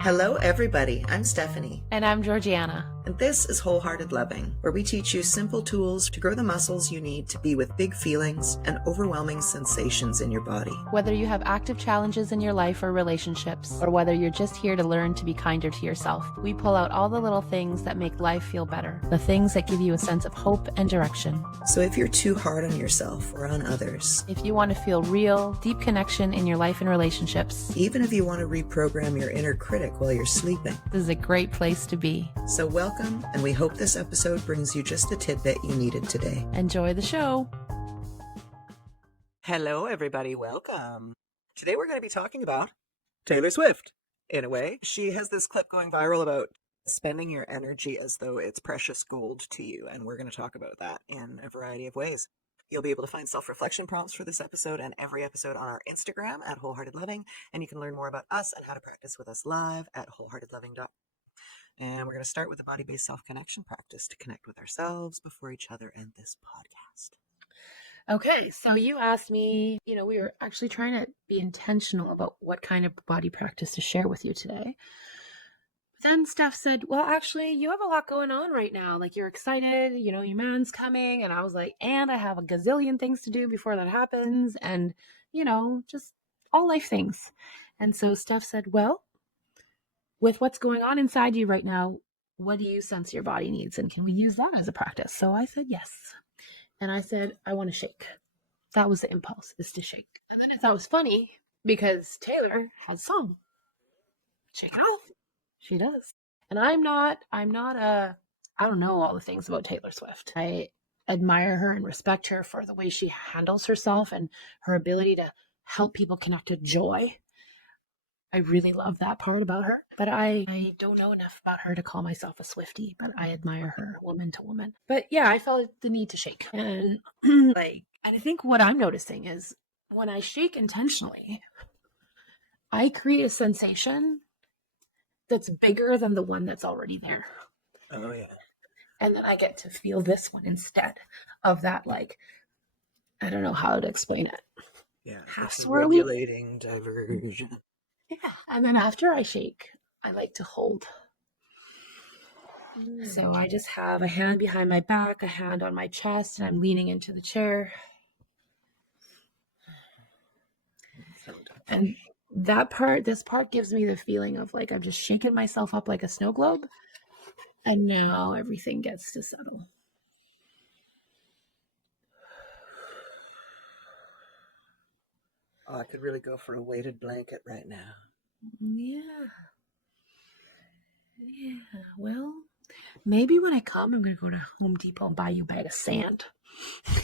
Hello, everybody. I'm Stephanie. And I'm Georgianna. And this is Wholehearted Loving, where we teach you simple tools to grow the muscles you need to be with big feelings and overwhelming sensations in your body. Whether you have active challenges in your life or relationships, or whether you're just here to learn to be kinder to yourself, we pull out all the little things that make life feel better, the things that give you a sense of hope and direction. So if you're too hard on yourself or on others, if you want to feel real, deep connection in your life and relationships, even if you want to reprogram your inner critic while you're sleeping, this is a great place to be. So welcome, and we hope this episode brings you just the tidbit you needed today. Enjoy the show. Hello, everybody. Welcome. Today we're going to be talking about Taylor Swift. In a way, she has this clip going viral about spending your energy as though it's precious gold to you, and we're going to talk about that in a variety of ways. You'll be able to find self-reflection prompts for this episode and every episode on our Instagram at Wholehearted Loving, and you can learn more about us and how to practice with us live at wholeheartedloving.com. And we're going to start with a body-based self-connection practice to connect with ourselves before each other and this podcast. Okay, so you asked me, we were actually trying to be intentional about what kind of body practice to share with you today. Then Steph said, well, actually, you have a lot going on right now. Like, you're excited, your man's coming. And I was like, and I have a gazillion things to do before that happens. And, just all life things. And so Steph said, well, with what's going on inside you right now, what do you sense your body needs? And can we use that as a practice? So I said, yes. And I said, I want to shake. That was the impulse, is to shake. And then I thought it was funny because Taylor has a song. Shake it off. She does. And I don't know all the things about Taylor Swift. I admire her and respect her for the way she handles herself and her ability to help people connect to joy. I really love that part about her, but I don't know enough about her to call myself a Swiftie, but I admire her woman to woman. But yeah, I felt the need to shake. And and I think what I'm noticing is when I shake intentionally, I create a sensation that's bigger than the one that's already there. Oh, yeah. And then I get to feel this one instead of that, I don't know how to explain it. Yeah. Half swirly. Regulating diversion. Yeah. And then after I shake, I like to hold. So I just have a hand behind my back, a hand on my chest, and I'm leaning into the chair. And this part gives me the feeling of I've just shaken myself up like a snow globe. And now everything gets to settle. Oh, I could really go for a weighted blanket right now. Yeah. Well, maybe when I come, I'm going to go to Home Depot and buy you a bag of sand.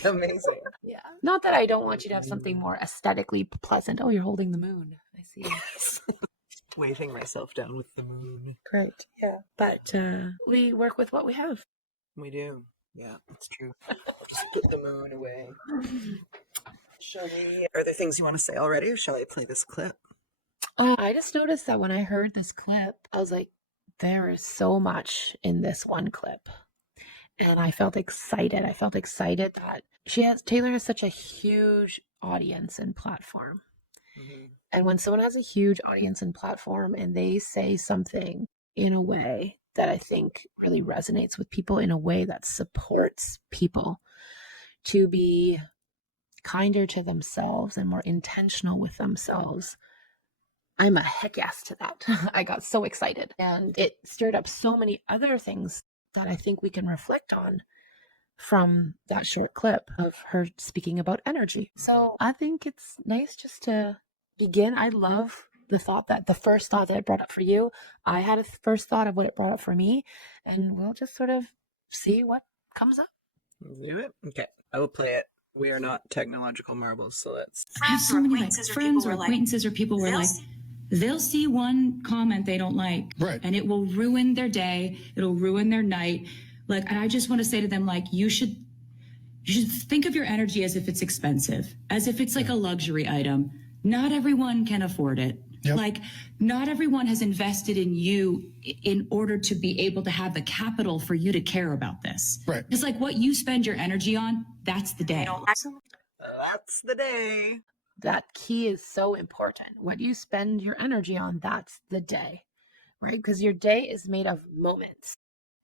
Amazing. Yeah. Not that I don't want you to have something more aesthetically pleasant. Oh, you're holding the moon. I see. Yes. Waving myself down with the moon. Great. Yeah. But we work with what we have. We do. Yeah, that's true. Just put the moon away. Are there things you want to say already, or shall I play this clip? I just noticed that when I heard this clip, I was like, there is so much in this one clip. And I felt excited. I felt excited that Taylor has such a huge audience and platform. Mm-hmm. And when someone has a huge audience and platform and they say something in a way that I think really resonates with people, in a way that supports people to be kinder to themselves and more intentional with themselves, I'm a heck yes to that. I got so excited, and it stirred up so many other things that I think we can reflect on from that short clip of her speaking about energy. So I think it's nice just to begin. I love the first thought that it brought up for you. I had a first thought of what it brought up for me, and we'll just sort of see what comes up. Do it? Okay, I will play it. We are not technological marbles, so let's... I have so many friends or acquaintances or people where they'll see one comment they don't like, right, and it will ruin their day. It'll ruin their night. And I just want to say to them, you should think of your energy as if it's expensive, as if it's like a luxury item. Not everyone can afford it. Yep. Not everyone has invested in you in order to be able to have the capital for you to care about this. Right. It's what you spend your energy on, that's the day. That's the day. That key is so important. What you spend your energy on, that's the day. right? Because your day is made of moments.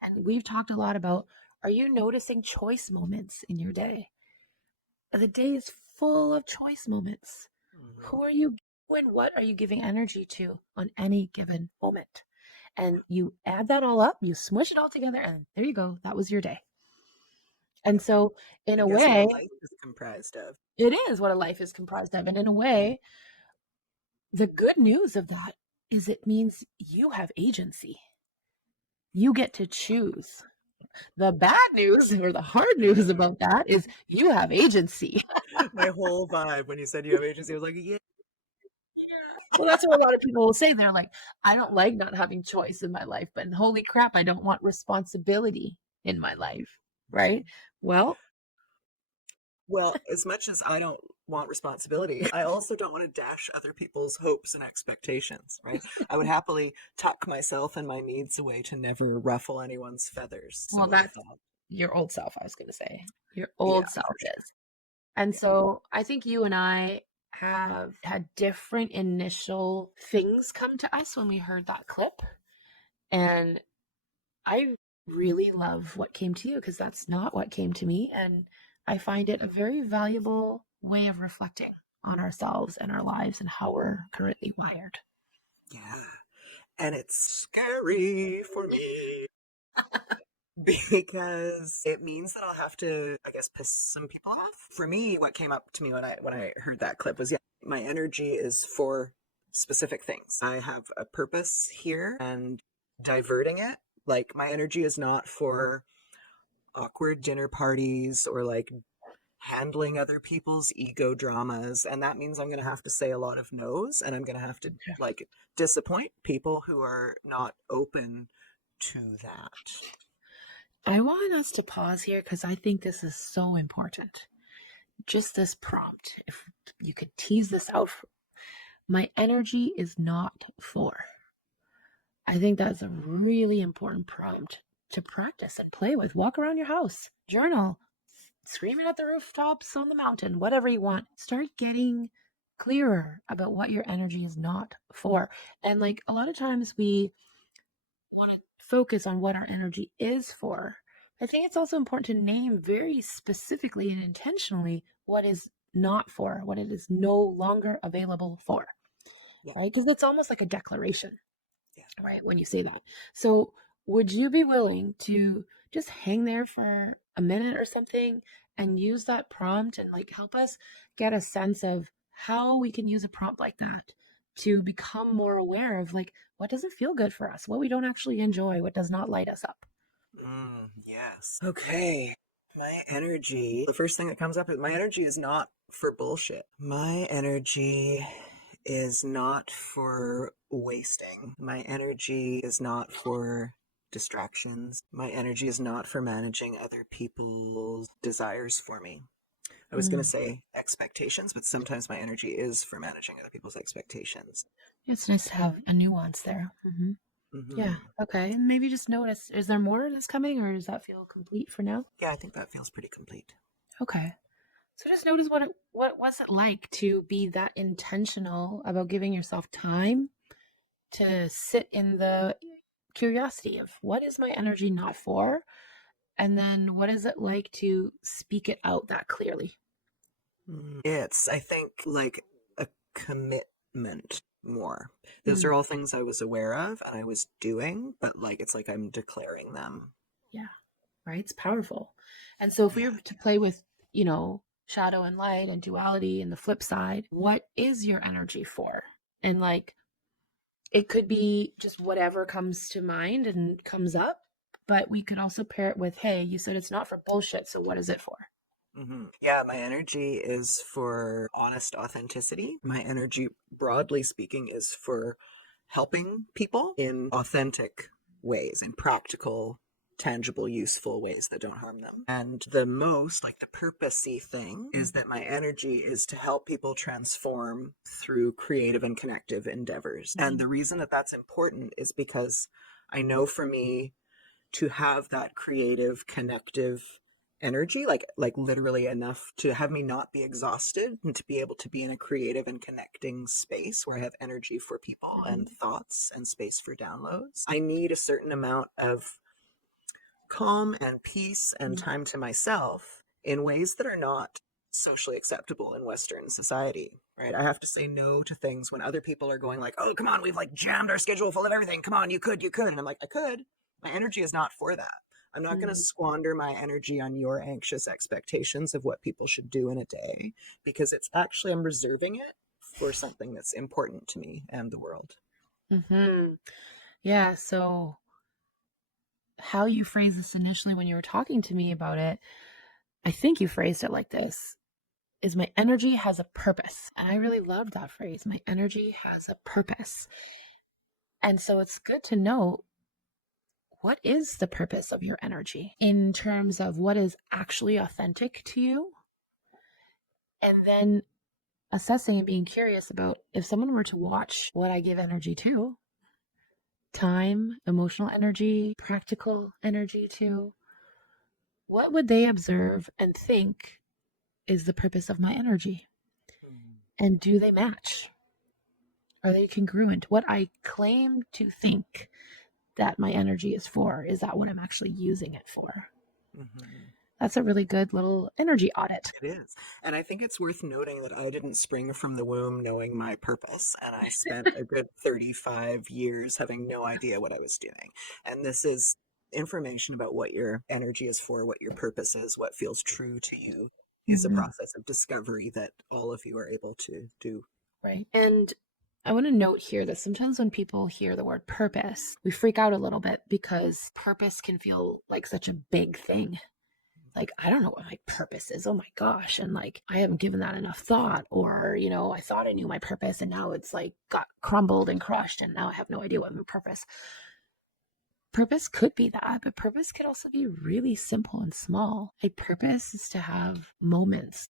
And we've talked a lot about, are you noticing choice moments in your day? The day is full of choice moments. Who are you and what are you giving energy to on any given moment? And you add that all up, you smush it all together, and there you go. That was your day. And so, in I a guess way, what life is comprised of. it is what a life is comprised of. And in a way, the good news of that is it means you have agency. You get to choose. The bad news or the hard news about that is you have agency. My whole vibe when you said you have agency, I was like, yeah. Well, that's what a lot of people will say. They're like, I don't like not having choice in my life, but holy crap, I don't want responsibility in my life. Right? Well, Well, as much as I don't want responsibility, I also don't want to dash other people's hopes and expectations, right? I would happily tuck myself and my needs away to never ruffle anyone's feathers. So well, I that's thought, your old self, I was going to say. Your yeah, old self for sure. is. And Yeah. so I think you and I have had different initial things come to us when we heard that clip. And I really love what came to you because that's not what came to me. And I find it a very valuable way of reflecting on ourselves and our lives and how we're currently wired. Yeah. And it's scary for me because it means that I'll have to, I guess, piss some people off. For me, what came up to me when I heard that clip was, yeah, my energy is for specific things. I have a purpose here, and diverting it, like my energy is not for awkward dinner parties or like handling other people's ego dramas, and that means I'm going to have to say a lot of no's, and I'm going to have to like disappoint people who are not open to that. I want us to pause here because I think this is so important. Just this prompt, if you could tease this out, my energy is not for. I think that's a really important prompt to practice and play with. Walk around your house, journal, screaming at the rooftops on the mountain, whatever you want. Start getting clearer about what your energy is not for. And like a lot of times we want to focus on what our energy is for. I think it's also important to name very specifically and intentionally what is not for, what it is no longer available for, Yeah. right? Because it's almost like a declaration, Yeah. right? When you say that. So, would you be willing to just hang there for a minute or something and use that prompt and like help us get a sense of how we can use a prompt like that to become more aware of like what doesn't feel good for us, what we don't actually enjoy, what does not light us up? Yes. Okay. My energy, the first thing that comes up is my energy is not for bullshit. My energy is not for wasting. My energy is not for distractions. My energy is not for managing other people's desires for me. I was going to say expectations, but sometimes my energy is for managing other people's expectations. It's nice to have a nuance there. Yeah. Okay. And maybe just notice, is there more that's coming or does that feel complete for now? Yeah, I think that feels pretty complete. Okay. So just notice what was it like to be that intentional about giving yourself time to sit in the curiosity of what is my energy not for? And then what is it like to speak it out that clearly? It's, I think, like a commitment more. Those are all things I was aware of and I was doing, but like it's like I'm declaring them. Yeah. Right? It's powerful. And so if we were to play with, shadow and light and duality and the flip side, what is your energy for? And like it could be just whatever comes to mind and comes up, but we could also pair it with, hey, you said it's not for bullshit, so what is it for? Yeah, my energy is for honest authenticity. My energy, broadly speaking, is for helping people in authentic ways, in practical, tangible, useful ways that don't harm them. And the most, like the purposey thing, is that my energy is to help people transform through creative and connective endeavors. And the reason that that's important is because I know for me to have that creative, connective energy, like literally enough to have me not be exhausted and to be able to be in a creative and connecting space where I have energy for people and thoughts and space for downloads. I need a certain amount of calm and peace and time to myself in ways that are not socially acceptable in Western society, right? I have to say no to things when other people are going like, oh, come on, we've like jammed our schedule full of everything. Come on, you could. And I'm like, I could. My energy is not for that. I'm not going to squander my energy on your anxious expectations of what people should do in a day, because it's actually, I'm reserving it for something that's important to me and the world. Yeah. So how you phrased this initially when you were talking to me about it, I think you phrased it like this, is my energy has a purpose. And I really loved that phrase. My energy has a purpose. And so it's good to know, what is the purpose of your energy in terms of what is actually authentic to you? And then assessing and being curious about, if someone were to watch what I give energy to, time, emotional energy, practical energy to, what would they observe and think is the purpose of my energy? And do they match? Are they congruent? What I claim to think that my energy is for, is that what I'm actually using it for? That's a really good little energy audit. It is. And I think it's worth noting that I didn't spring from the womb knowing my purpose. And I spent a good 35 years having no idea what I was doing. And this is information about what your energy is for, what your purpose is, what feels true to you, is a process of discovery that all of you are able to do. Right. And I want to note here that sometimes when people hear the word purpose, we freak out a little bit, because purpose can feel like such a big thing. Like, I don't know what my purpose is. Oh my gosh. And like, I haven't given that enough thought. Or, I thought I knew my purpose and now it's like got crumbled and crushed and now I have no idea what my purpose. Purpose could be that, but purpose could also be really simple and small. A purpose is to have moments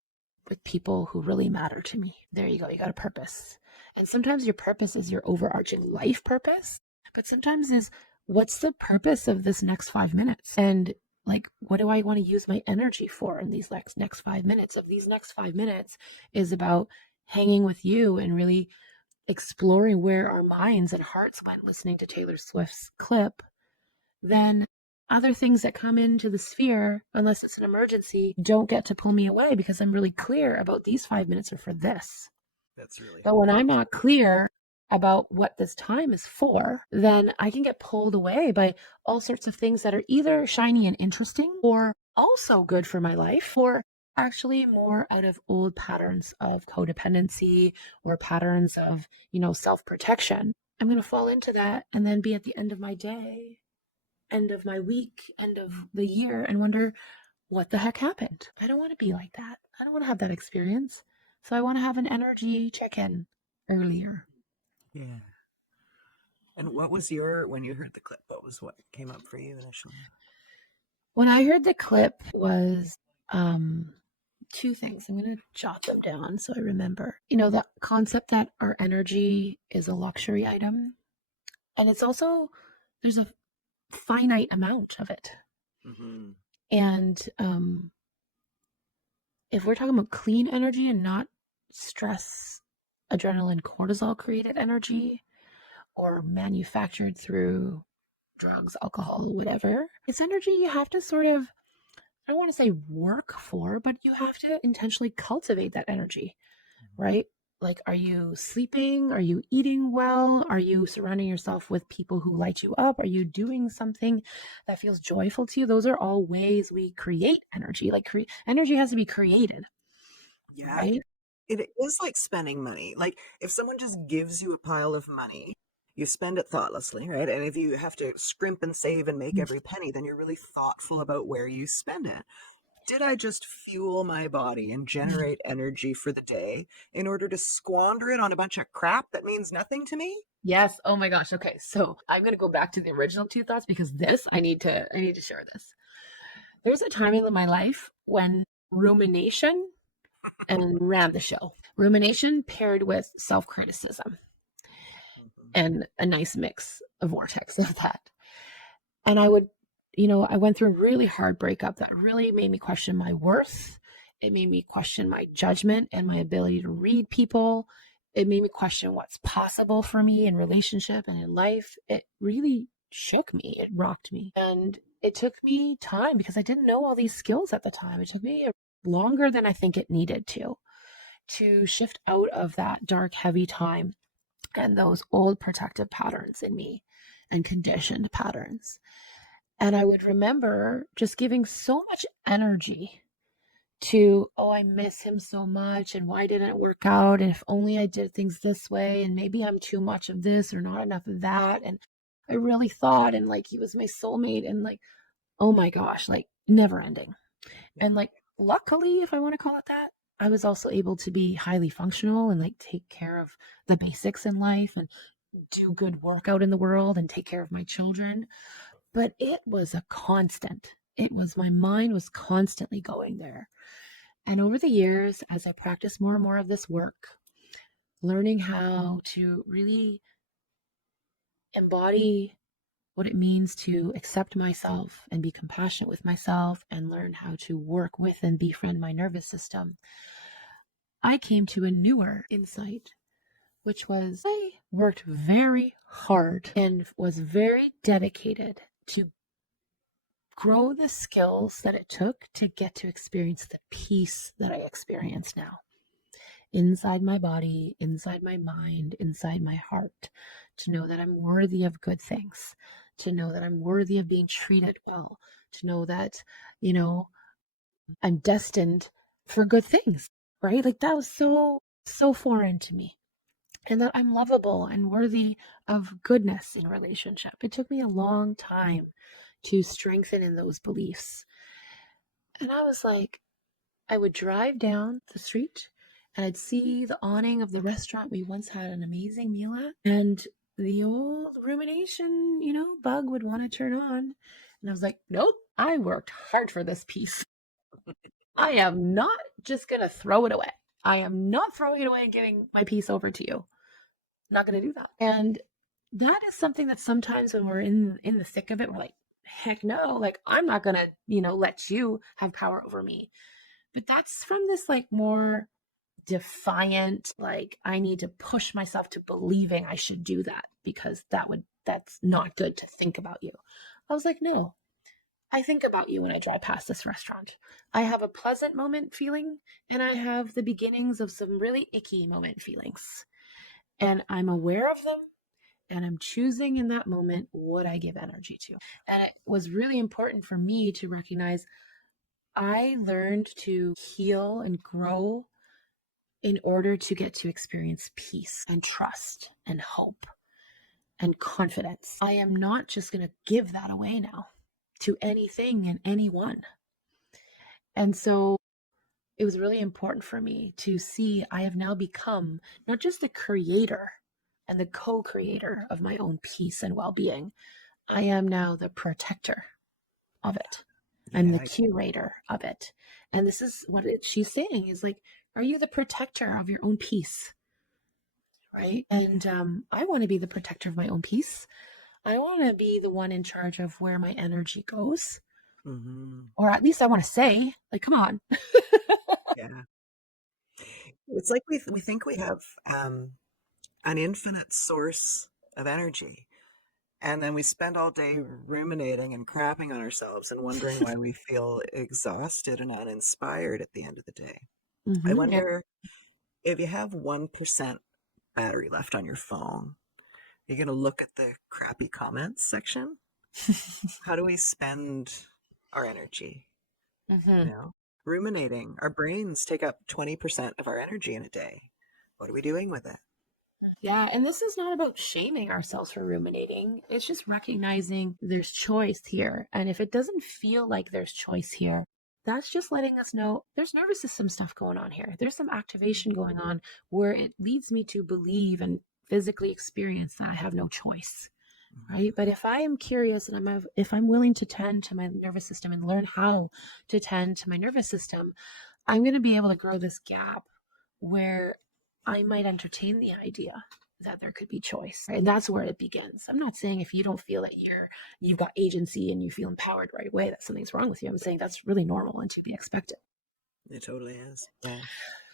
with people who really matter to me. There you go. You got a purpose. And sometimes your purpose is your overarching life purpose, but sometimes is, what's the purpose of this next 5 minutes? And like, what do I want to use my energy for in these next 5 minutes? If these next 5 minutes is about hanging with you and really exploring where our minds and hearts went listening to Taylor Swift's clip, then other things that come into the sphere, unless it's an emergency, don't get to pull me away, because I'm really clear about these 5 minutes are for this. That's really But when I'm not clear about what this time is for, then I can get pulled away by all sorts of things that are either shiny and interesting, or also good for my life, or actually more out of old patterns of codependency or patterns of, self-protection. I'm going to fall into that and then be at the end of my day, end of my week, end of the year, and wonder, what the heck happened? I don't want to be like that. I don't want to have that experience. So I want to have an energy check-in earlier. Yeah. And what was when you heard the clip, what came up for you initially? When I heard the clip was two things. I'm going to jot them down so I remember. The concept that our energy is a luxury item. And it's also, there's a finite amount of it. And if we're talking about clean energy and not stress, adrenaline, cortisol created energy, or manufactured through drugs, alcohol, whatever, it's energy you have to sort of, I don't want to say work for, but you have to intentionally cultivate that energy, right? Like, are you sleeping? Are you eating well? Are you surrounding yourself with people who light you up? Are you doing something that feels joyful to you? Those are all ways we create energy. Like, energy has to be created. Yeah. Right? It is like spending money. Like, if someone just gives you a pile of money, you spend it thoughtlessly, right? And if you have to scrimp and save and make every penny, then you're really thoughtful about where you spend it. Did I just fuel my body and generate energy for the day in order to squander it on a bunch of crap that means nothing to me? Yes. Oh my gosh. Okay. So I'm going to go back to the original two thoughts, because I need to share this. There's a time in my life when rumination and ran the show. Rumination paired with self-criticism and a nice mix, a vortex of that. And I would I went through a really hard breakup that really made me question my worth. It made me question my judgment and my ability to read people. It made me question what's possible for me in relationship and in life. It really shook me. It rocked me. And it took me time because I didn't know all these skills at the time. It took me longer than I think it needed to shift out of that dark, heavy time and those old protective patterns in me and conditioned patterns. And I would remember just giving so much energy to, oh, I miss him so much. And why didn't it work out? And if only I did things this way, and maybe I'm too much of this or not enough of that. And I really thought, and like, he was my soulmate. And like, oh my gosh, like never ending. And like, luckily, if I want to call it that, I was also able to be highly functional and like take care of the basics in life and do good work out in the world and take care of my children. But it was a constant. My mind was constantly going there. And over the years, as I practiced more and more of this work, learning how to really embody what it means to accept myself and be compassionate with myself and learn how to work with and befriend my nervous system, I came to a newer insight, which was I worked very hard and was very dedicated to grow the skills that it took to get to experience the peace that I experience now. Inside my body, inside my mind, inside my heart, to know that I'm worthy of good things, to know that I'm worthy of being treated well, to know that, I'm destined for good things, right? Like that was so foreign to me. And that I'm lovable and worthy of goodness in relationship. It took me a long time to strengthen in those beliefs. And I was like, I would drive down the street and I'd see the awning of the restaurant we once had an amazing meal at. And the old rumination, bug would want to turn on. And I was like, nope, I worked hard for this piece. I am not just going to throw it away. I am not throwing it away and giving my piece over to you. I'm not going to do that. And that is something that sometimes when we're in the thick of it, we're like, heck no, like I'm not going to, let you have power over me. But that's from this like more defiant, like I need to push myself to believing I should do that because that's not good to think about you. I was like, no, I think about you when I drive past this restaurant. I have a pleasant moment feeling and I have the beginnings of some really icky moment feelings. And I'm aware of them and I'm choosing in that moment what I give energy to. And it was really important for me to recognize I learned to heal and grow in order to get to experience peace and trust and hope and confidence. I am not just going to give that away now to anything and anyone. And so it was really important for me to see I have now become not just the creator and the co-creator of my own peace and well-being. I am now the protector of it. I'm the curator of it. And this is what she's saying is like, are you the protector of your own peace? Right. And I want to be the protector of my own peace. I want to be the one in charge of where my energy goes. Mm-hmm. Or at least I want to say, like, come on. Yeah. It's like we think we have an infinite source of energy. And then we spend all day ruminating and crapping on ourselves and wondering why we feel exhausted and uninspired at the end of the day. Mm-hmm. I wonder if you have 1% battery left on your phone, you're going to look at the crappy comments section. How do we spend our energy? Mm-hmm. Ruminating. Our brains take up 20% of our energy in a day. What are we doing with it? Yeah, and this is not about shaming ourselves for ruminating. It's just recognizing there's choice here. And if it doesn't feel like there's choice here, that's just letting us know there's nervous system stuff going on here. There's some activation going on where it leads me to believe and physically experience that I have no choice. Right? But if I am curious and if I'm willing to tend to my nervous system and learn how to tend to my nervous system, I'm going to be able to grow this gap where I might entertain the idea that there could be choice. Right? And that's where it begins. I'm not saying if you don't feel that you've got agency and you feel empowered right away, that something's wrong with you. I'm saying that's really normal and to be expected. It totally is. Yeah.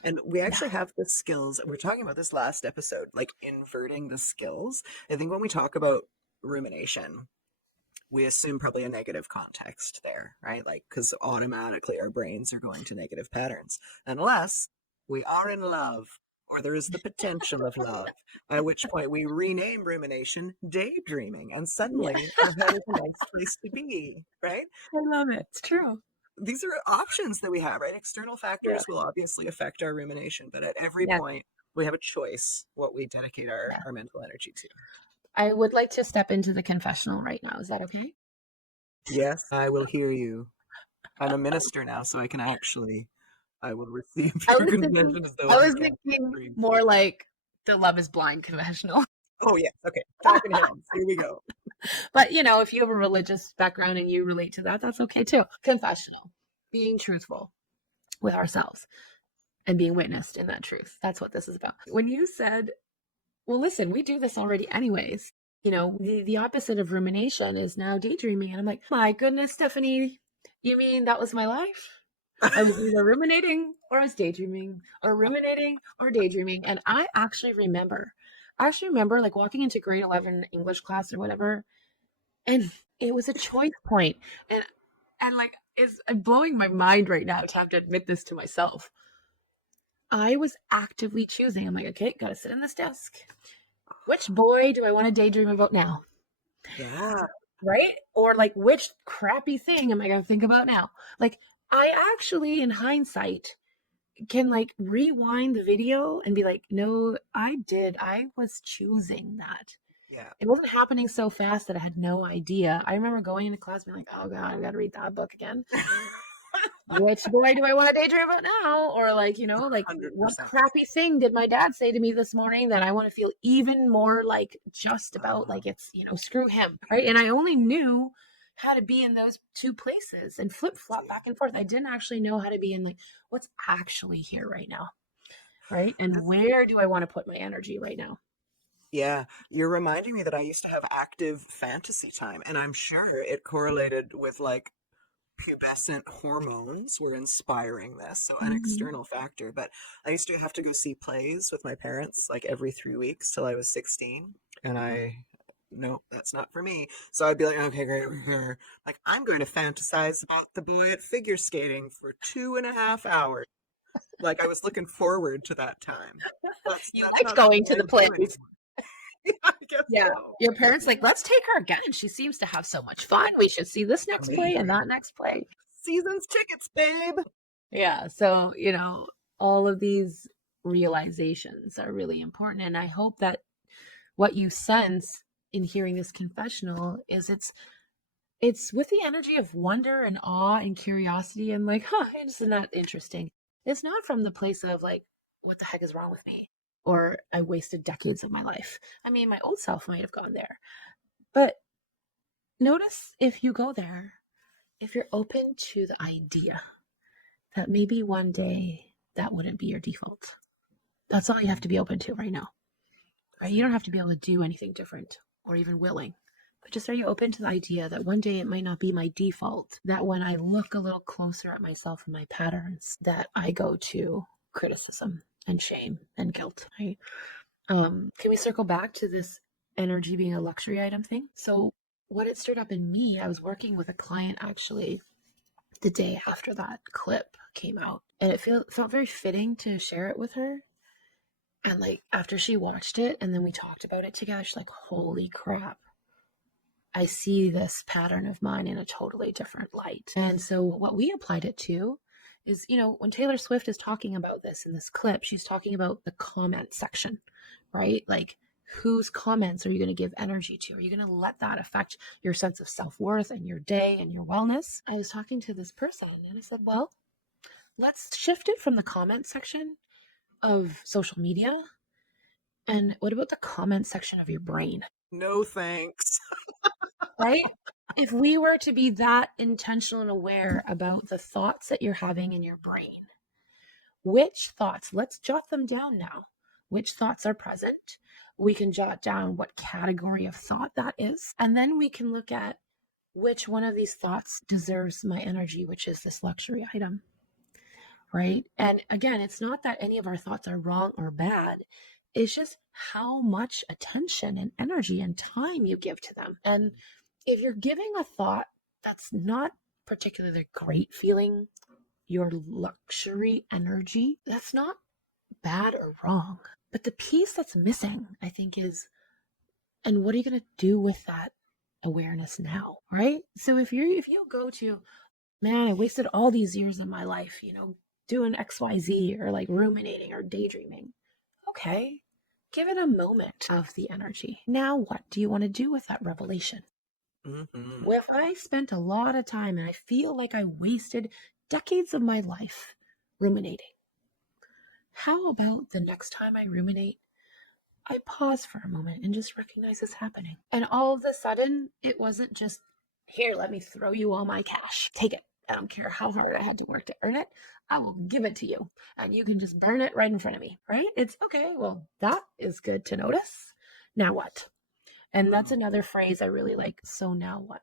And we actually have the skills. We are talking about this last episode, like inverting the skills. I think when we talk about rumination, we assume probably a negative context there, right? Like, because automatically our brains are going to negative patterns, unless we are in love or there is the potential of love, at which point we rename rumination daydreaming, and suddenly our head is a nice place to be, right? I love it. It's true. These are options that we have, right? External factors will obviously affect our rumination, but at every point we have a choice what we dedicate our mental energy to. I would like to step into the confessional right now. Is that okay? Yes, I will hear you. I'm a minister now, so I will receive your confession as though I was thinking more like the Love is Blind confessional. Oh, yes. Okay. Talking heads. Here we go. But, if you have a religious background and you relate to that, that's okay too. Confessional, being truthful with ourselves and being witnessed in that truth. That's what this is about. When you said, well, listen, we do this already anyways. The opposite of rumination is now daydreaming. And I'm like, my goodness, Stephanie, you mean that was my life? I was either ruminating or I was daydreaming, or ruminating or daydreaming. And I actually remember like walking into grade 11 English class or whatever. And it was a choice point. And like, it's blowing my mind right now to have to admit this to myself. I was actively choosing. I'm like, okay, gotta sit in this desk. Which boy do I want to daydream about now? Yeah. Right? Or like, which crappy thing am I going to think about now? Like, I actually, in hindsight, can like rewind the video and be like, no, I was choosing that. Yeah. It wasn't happening so fast that I had no idea. I remember going into class being like, oh God, I got to read that book again. Which boy do I want to daydream about now? Or like, 100%. What crappy thing did my dad say to me this morning that I want to feel even more like just about like it's, screw him. Right. And I only knew how to be in those two places and flip flop back and forth. I didn't actually know how to be in like what's actually here right now. Right. And where do I want to put my energy right now? Yeah, you're reminding me that I used to have active fantasy time, and I'm sure it correlated with like pubescent hormones were inspiring this, so an external factor. But I used to have to go see plays with my parents like every 3 weeks till I was 16, and nope, that's not for me. So I'd be like, okay, great, like I'm going to fantasize about the boy at figure skating for 2.5 hours. Like I was looking forward to that time. That's liked going to the plays. I guess so. Your parents like, let's take her again. She seems to have so much fun. We should see this next play and that next play. Season's tickets, babe. Yeah. So, all of these realizations are really important. And I hope that what you sense in hearing this confessional is it's with the energy of wonder and awe and curiosity and like, isn't that interesting? It's not from the place of like, what the heck is wrong with me? Or I wasted decades of my life. I mean, my old self might have gone there. But notice if you go there, if you're open to the idea that maybe one day that wouldn't be your default. That's all you have to be open to right now. Right? You don't have to be able to do anything different or even willing. But just are you open to the idea that one day it might not be my default, that when I look a little closer at myself and my patterns, that I go to criticism and shame and guilt, right? Can we circle back to this energy being a luxury item thing? So what it stirred up in me, I was working with a client actually the day after that clip came out, and it felt very fitting to share it with her. And like after she watched it and then we talked about it together, she's like, holy crap, I see this pattern of mine in a totally different light. And so what we applied it to is, when Taylor Swift is talking about this in this clip, she's talking about the comment section, right? Like, whose comments are you going to give energy to? Are you going to let that affect your sense of self-worth and your day and your wellness? I was talking to this person and I said, well, let's shift it from the comment section of social media. And what about the comment section of your brain? No thanks. Right? If we were to be that intentional and aware about the thoughts that you're having in your brain, which thoughts, let's jot them down now. Which thoughts are present? we can jot down what category of thought that is. And then we can look at which one of these thoughts deserves my energy, which is this luxury item, right? And again, it's not that any of our thoughts are wrong or bad. It's just how much attention and energy and time you give to them. And if you're giving a thought that's not particularly great feeling your luxury energy, that's not bad or wrong. But the piece that's missing, I think, is, and what are you going to do with that awareness now, right? So if you go to, man, I wasted all these years of my life, doing XYZ or like ruminating or daydreaming. Okay, give it a moment of the energy. Now what do you want to do with that revelation? Mm-hmm. If I spent a lot of time and I feel like I wasted decades of my life ruminating, how about the next time I ruminate, I pause for a moment and just recognize it's happening. And all of a sudden, it wasn't just, here, let me throw you all my cash. Take it. I don't care how hard I had to work to earn it. I will give it to you. And you can just burn it right in front of me, right? It's okay. Well, that is good to notice. Now what? And that's another phrase I really like. So now what?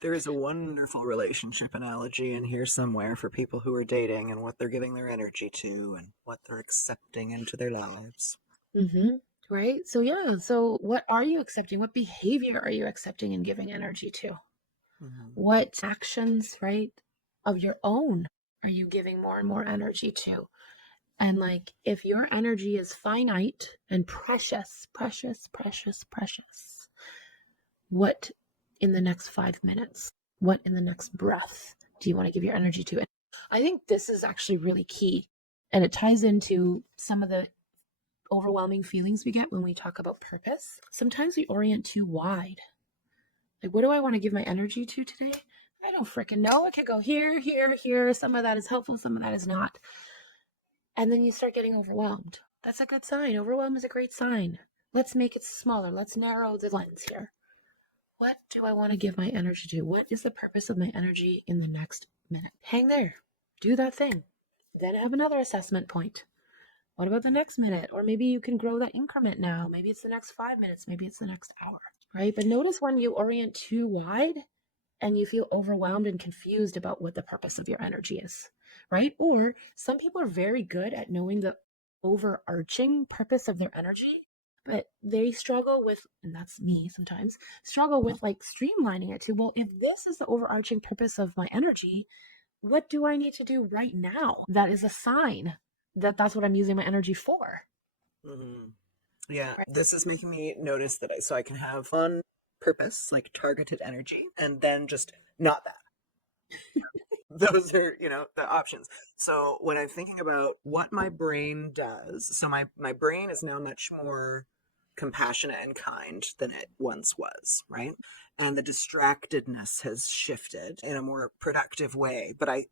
There is a wonderful relationship analogy in here somewhere for people who are dating and what they're giving their energy to and what they're accepting into their lives. Mm-hmm. Right? So yeah. So what are you accepting? What behavior are you accepting and giving energy to? Mm-hmm. What actions, right, of your own are you giving more and more energy to? And like, if your energy is finite and precious, precious, precious, precious, what in the next 5 minutes, what in the next breath do you want to give your energy to? And I think this is actually really key. And it ties into some of the overwhelming feelings we get when we talk about purpose. Sometimes we orient too wide. Like, what do I want to give my energy to today? I don't freaking know. It could go here, here, here. Some of that is helpful, some of that is not. And then you start getting overwhelmed. That's a good sign. Overwhelm is a great sign. Let's make it smaller. Let's narrow the lens here. What do I want to give my energy to? What is the purpose of my energy in the next minute? Hang there. Do that thing. Then have another assessment point. What about the next minute? Or maybe you can grow that increment now. Maybe it's the next 5 minutes. Maybe it's the next hour, right? But notice when you orient too wide and you feel overwhelmed and confused about what the purpose of your energy is, right? Or some people are very good at knowing the overarching purpose of their energy, but they struggle with, and that's me sometimes, struggle with like streamlining it to, well, if this is the overarching purpose of my energy, what do I need to do right now? That is a sign that that's what I'm using my energy for. Mm-hmm. Yeah, Right. this is making me notice that I can have on purpose, like targeted energy, and then just not that. Those are, the options. So when I'm thinking about what my brain does, so my brain is now much more compassionate and kind than it once was, right? And the distractedness has shifted in a more productive way. But I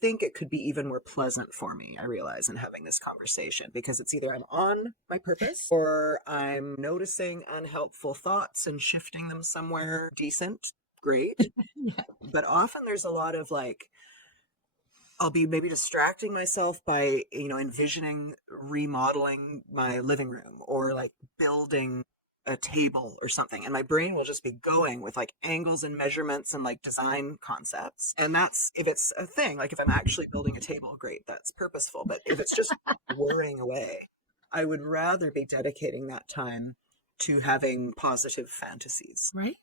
think it could be even more pleasant for me, I realize, in having this conversation, because it's either I'm on my purpose or I'm noticing unhelpful thoughts and shifting them somewhere decent, great. Yeah. But often there's a lot of like, I'll be maybe distracting myself by, envisioning remodeling my living room or like building a table or something. And my brain will just be going with like angles and measurements and like design concepts. And that's, if it's a thing, like if I'm actually building a table, great, that's purposeful. But if it's just worrying away, I would rather be dedicating that time to having positive fantasies. Right.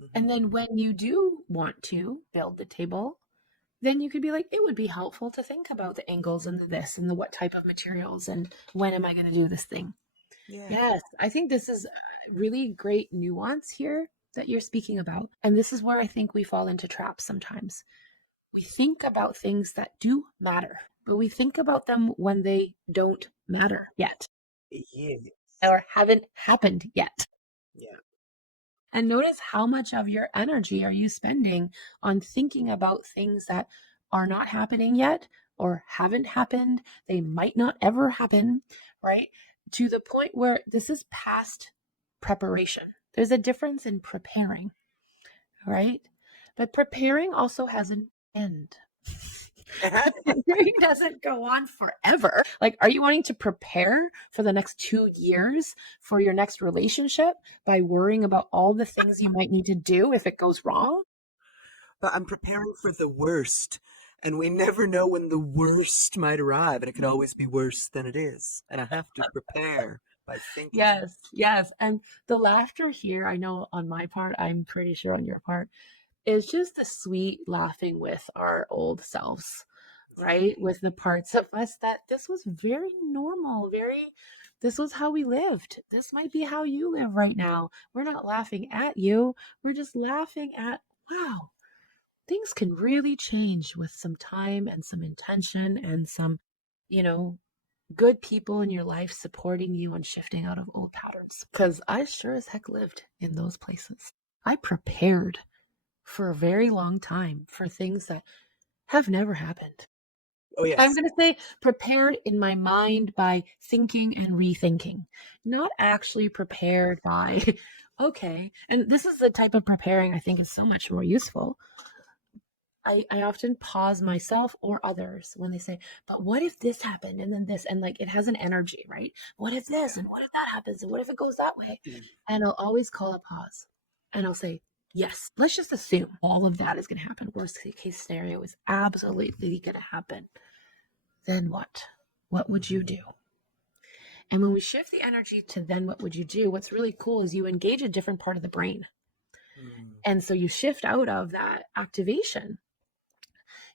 Mm-hmm. And then when you do want to build the table, then you could be like, it would be helpful to think about the angles and the this and the what type of materials and when am I going to do this thing? Yeah. Yes, I think this is a really great nuance here that you're speaking about. And this is where I think we fall into traps sometimes. We think about things that do matter, but we think about them when they don't matter yet Yeah. or haven't happened yet. Yeah. And notice how much of your energy are you spending on thinking about things that are not happening yet or haven't happened. They might not ever happen, right? To the point where this is past preparation. There's a difference in preparing, right? But preparing also has an end. Preparing doesn't go on forever. Like, are you wanting to prepare for the next 2 years for your next relationship by worrying about all the things you might need to do if it goes wrong? But I'm preparing for the worst. And we never know when the worst might arrive, and it could always be worse than it is. And I have to prepare by thinking. Yes, yes. And the laughter here, I know on my part, I'm pretty sure on your part, is just the sweet laughing with our old selves, right? With the parts of us that this was very normal, this was how we lived. This might be how you live right now. We're not laughing at you. We're just laughing at, wow, things can really change with some time and some intention and some, you know, good people in your life supporting you and shifting out of old patterns. Because I sure as heck lived in those places. I prepared for a very long time for things that have never happened. Oh, yes. I'm going to say prepared in my mind by thinking and rethinking, not actually prepared by, okay. And this is the type of preparing I think is so much more useful. I often pause myself or others when they say, but what if this happened and then this? And like it has an energy, right? What if this and what if that happens and what if it goes that way? And I'll always call a pause and I'll say, yes, let's just assume all of that is going to happen. Worst case scenario is absolutely going to happen. Then what? What would you do? And when we shift the energy to then what would you do? What's really cool is you engage a different part of the brain. And so you shift out of that activation,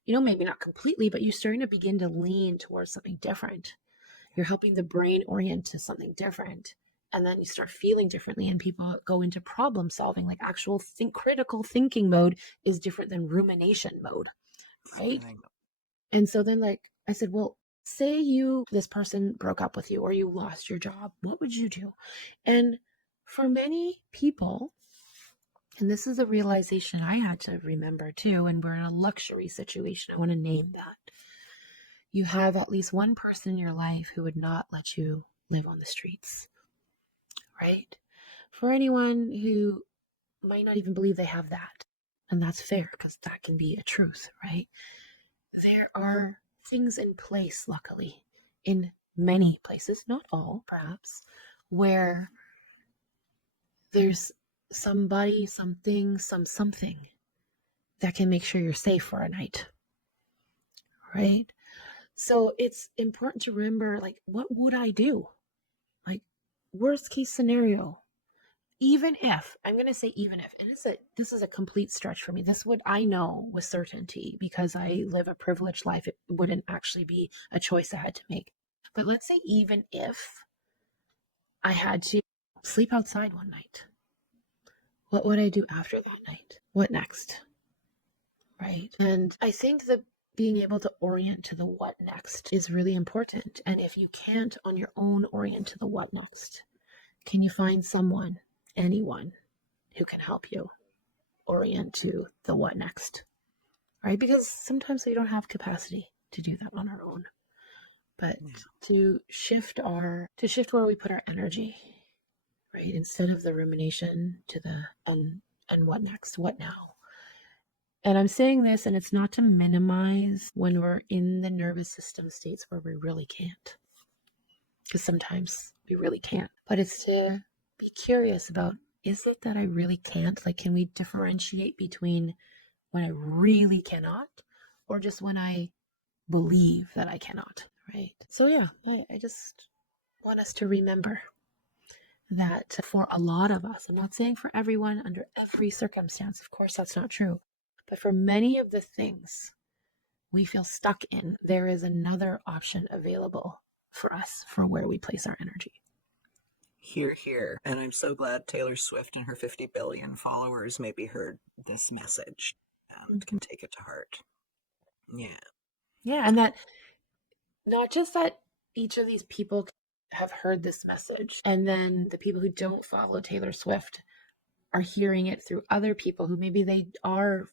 maybe not completely, but you're starting to begin to lean towards something different. You're helping the brain orient to something different. And then you start feeling differently, and people go into problem solving, like actual critical thinking mode is different than rumination mode, right? And so then, like I said, well, say this person broke up with you or you lost your job, what would you do? And for many people, and this is a realization I had to remember too, and we're in a luxury situation. I want to name that. You have at least one person in your life who would not let you live on the streets, right? For anyone who might not even believe they have that, and that's fair because that can be a truth, right? There are things in place, luckily, in many places, not all perhaps, where there's somebody, something, something that can make sure you're safe for a night, right? So it's important to remember, like, what would I do? Like, worst case scenario, even if, I'm going to say even if, and this is a complete stretch for me. This would, I know with certainty, because I live a privileged life, it wouldn't actually be a choice I had to make. But let's say even if I had to sleep outside one night, what would I do after that night? What next? Right? And I think that being able to orient to the what next is really important. And if you can't on your own orient to the what next, can you find someone, anyone, who can help you orient to the what next? Right? Because sometimes we don't have capacity to do that on our own. But to shift where we put our energy, right? Instead of the rumination to the and what next? What now? And I'm saying this, and it's not to minimize when we're in the nervous system states where we really can't. Because sometimes we really can't. But it's to be curious about, is it that I really can't? Like, can we differentiate between when I really cannot or just when I believe that I cannot, right? So yeah, I just want us to remember that for a lot of us, I'm not saying for everyone under every circumstance, of course that's not true, but for many of the things we feel stuck in, there is another option available for us for where we place our energy. Hear, hear. And I'm so glad Taylor Swift and her 50 billion followers maybe heard this message and can take it to heart. Yeah. Yeah, and that not just that each of these people have heard this message, and then the people who don't follow Taylor Swift are hearing it through other people who maybe they are,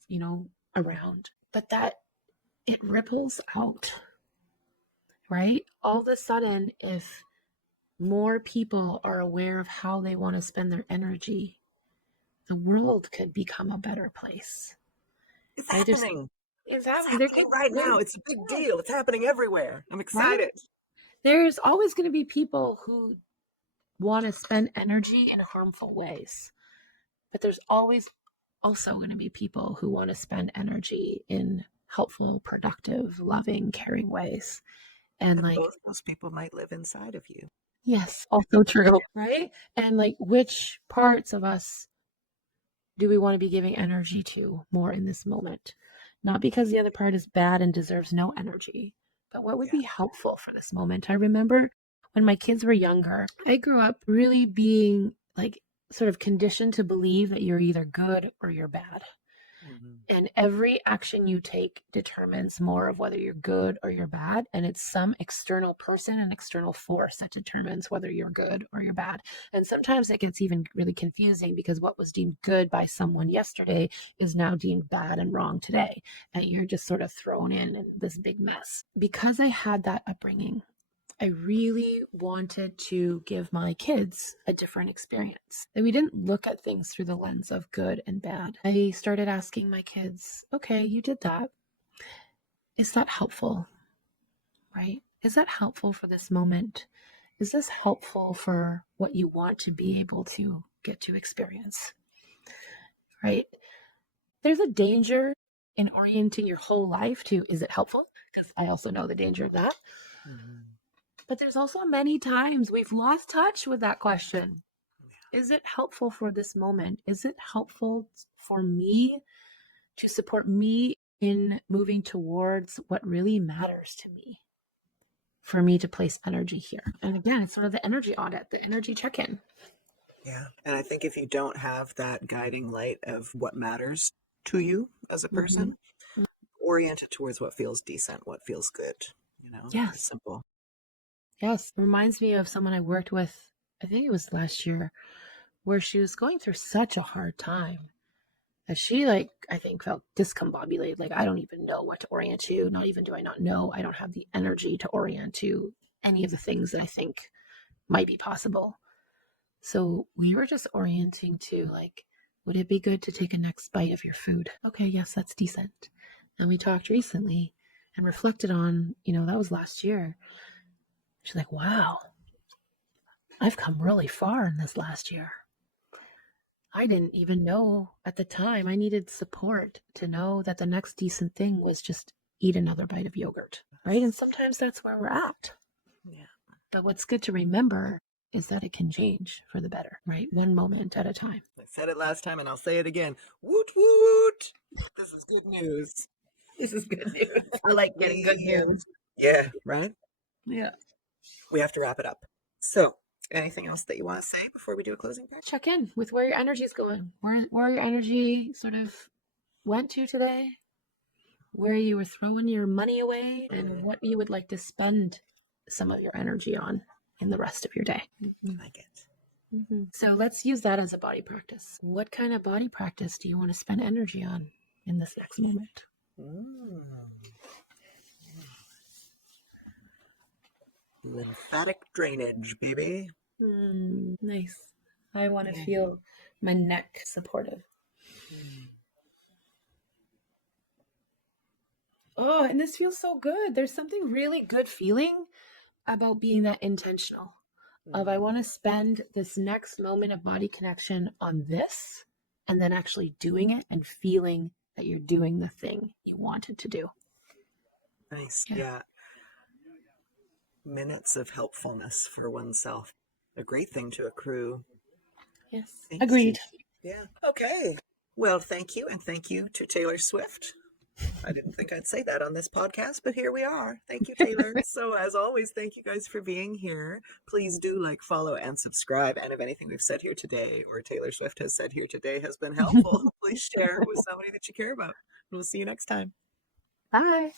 around, but that it ripples out, right? All of a sudden, if more people are aware of how they want to spend their energy, the world could become a better place. It's happening. It's It's happening. happening right now. It's a big deal. It's happening everywhere. I'm Right? excited. There's always going to be people who want to spend energy in harmful ways, but there's always also going to be people who want to spend energy in helpful, productive, loving, caring ways. And And like, both those people might live inside of you. yes, also true, right? And like, which parts of us do we want to be giving energy to more in this moment? Not because the other part is bad and deserves no energy, but what would be helpful for this moment? I remember when my kids were younger, I grew up really being like sort of conditioned to believe that you're either good or you're bad. And every action you take determines more of whether you're good or you're bad. And it's some external person and external force that determines whether you're good or you're bad. And sometimes it gets even really confusing because what was deemed good by someone yesterday is now deemed bad and wrong today. And you're just sort of thrown in this big mess. Because I had that upbringing, I really wanted to give my kids a different experience. That we didn't look at things through the lens of good and bad. I started asking my kids, okay, you did that. Is that helpful? Right? Is that helpful for this moment? Is this helpful for what you want to be able to get to experience? Right? There's a danger in orienting your whole life to, is it helpful? Because I also know the danger of that. But there's also many times we've lost touch with that question. Is it helpful for this moment? Is it helpful for me to support me in moving towards what really matters to me? For me to place energy here. And again, it's sort of the energy audit, the energy check-in. Yeah. And I think if you don't have that guiding light of what matters to you as a person, orient it towards what feels decent, what feels good. Yes. It's simple. Yes. It reminds me of someone I worked with, I think it was last year, where she was going through such a hard time. That she, like, I think felt discombobulated. Like, I don't even know what to orient to. Not even do I not know. I don't have the energy to orient to any of the things that I think might be possible. So we were just orienting to, like, would it be good to take a next bite of your food? Okay, yes, that's decent. And we talked recently and reflected on, that was last year. She's like, wow, I've come really far in this last year. I didn't even know at the time. I needed support to know that the next decent thing was just eat another bite of yogurt, right? And sometimes that's where we're at. Yeah. But what's good to remember is that it can change for the better, right? One moment at a time. I said it last time and I'll say it again. Woot woot! This is good news. This is good news. I like getting good news. Yeah, right? Yeah. We have to wrap it up. So, anything else that you want to say before we do a closing prayer? Check in with where your energy is going, where your energy sort of went to today, where you were throwing your money away, and what you would like to spend some of your energy on in the rest of your day. Like it. So let's use that as a body practice. What kind of body practice do you want to spend energy on in this next moment? Lymphatic drainage, baby. Nice. I want to feel my neck supportive. Oh, and this feels so good. There's something really good feeling about being that intentional. Of I want to spend this next moment of body connection on this, and then actually doing it and feeling that you're doing the thing you wanted to do. Nice. Yeah. Minutes of helpfulness for oneself. A great thing to accrue. Yes. Thanks. Agreed. Yeah. Okay. Well, thank you. And thank you to Taylor Swift. I didn't think I'd say that on this podcast, but here we are. Thank you, Taylor. So as always, thank you guys for being here. Please do like, follow, and subscribe. And if anything we've said here today or Taylor Swift has said here today has been helpful, please share it with somebody that you care about. And we'll see you next time. Bye.